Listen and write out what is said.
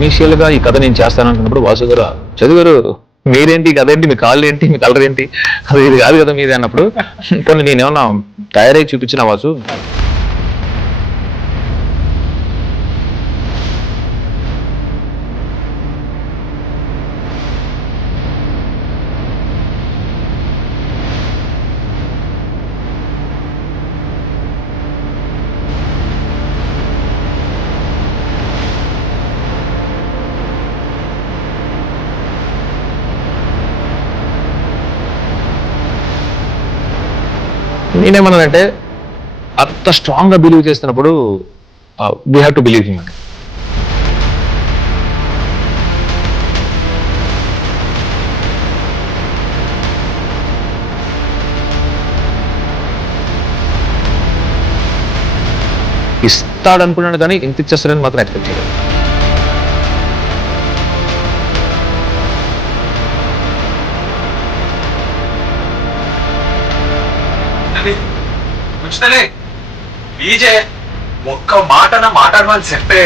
Initial గా ఈ కథ నేను చేస్తాను అనుకున్నప్పుడు వాసు గారు చదువుగారు మీరేంటి కథ ఏంటి మీ కాళ్ళు ఏంటి మీ కలర్ ఏంటి అది ఇది కాదు కదా మీది అన్నప్పుడు కొన్ని నేనేమన్నా తయారై చూపించిన వాసు నేనేమన్నానంటే అంత స్ట్రాంగ్ గా బిలీవ్ చేస్తున్నప్పుడు we have to believe him. ఇస్తాడనుకున్నాను కానీ ఇంత ఇచ్చేస్తాడని మాత్రం ఎక్స్పెక్ట్ చేయలేదు. ఒక్క మాటన మాట్లాడమని చెప్తే